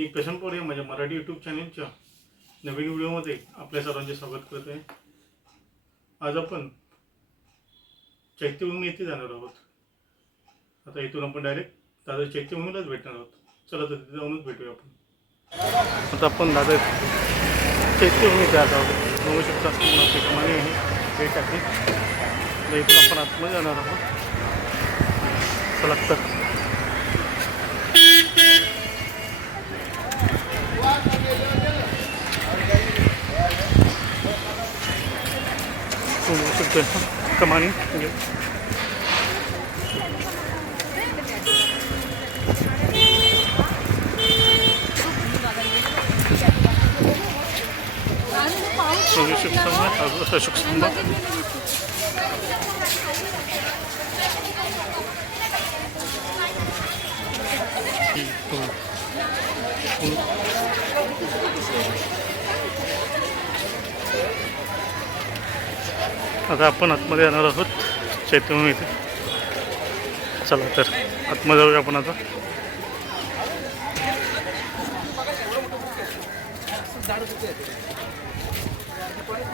मी प्रशांत पवार माझ्या मराठी यूट्यूब चॅनलच्या नवीन व्हिडिओमध्ये आपल्या सर्वांचे स्वागत करत आहे। आज आपण चैत्यभूमी येथे जाणार आहोत। आता इथून आपण डायरेक्ट दादर चैत्यभूमीलाच भेटणार आहोत। चला तर तिथे जाऊनच भेटूया आपण। आता आपण दादर चैत्यभूमीत जात आहोत। बघू शकता प्रमाणे भेट आहे। इथून आपण आतमध्ये जाणार आहोत। चला तर कमानी अशोक स्तंभ आता आपण आतमध्ये जाणार आहोत चैत्यभूमी इथे। चला तर आतमध्ये जाऊया आपण आता।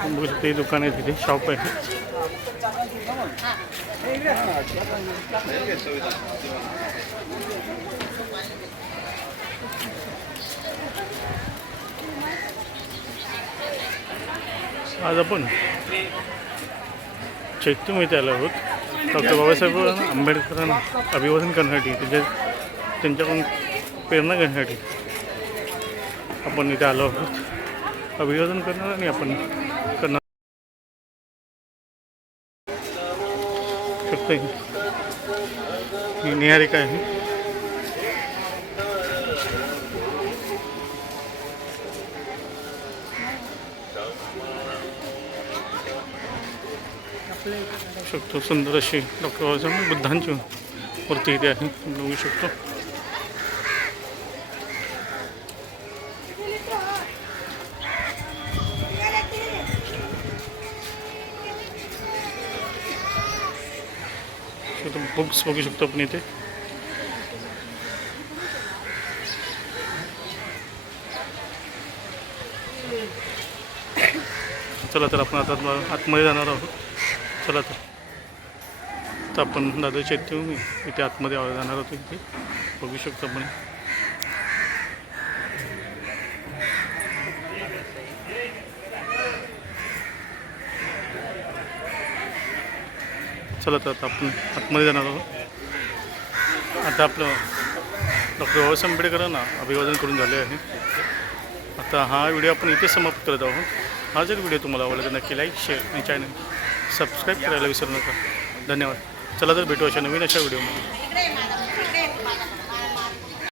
बघू शकते दुकान आहे, तिथे शॉप आहे। आज आपण चैत्यभूमी इथे आलो आहोत। डॉक्टर बाबासाहेब आंबेडकरांना अभिवादन करण्यासाठी त्यांच्याकडून प्रेरणा घेण्यासाठी आपण इथे आलो आहोत। अभिवादन करणार आणि आपण करणार शकतो। ही निहारिका आहे। शकतो सुंदर अशी डॉक्टर बाबासाहेब बुद्धांची मूर्ती इथे आहे, बघू शकतो। बुक्स बघू शकतो आपण इथे। चला तर आपण आता आतमध्ये जाणार आहोत। चला तर आपण दादर चैत्यभूमी इथे आतमध्ये जाणार आहोत। इथे बघू शकतो आपण। चला तर आता आपण आतमध्ये जाणार आहोत। आता आपलं डॉक्टर बाबासाहेब आंबेडकरांना अभिवादन करून झाले आहे। आता हा व्हिडिओ आपण इथे समाप्त करत आहोत। हा जर व्हिडिओ तुम्हाला आवडला तर नक्की लाईक, शेअर आणि चॅनल सबस्क्राईब करायला विसरू नका। धन्यवाद। चला तर भेटू अशा नवीन व्हिडिओमध्ये।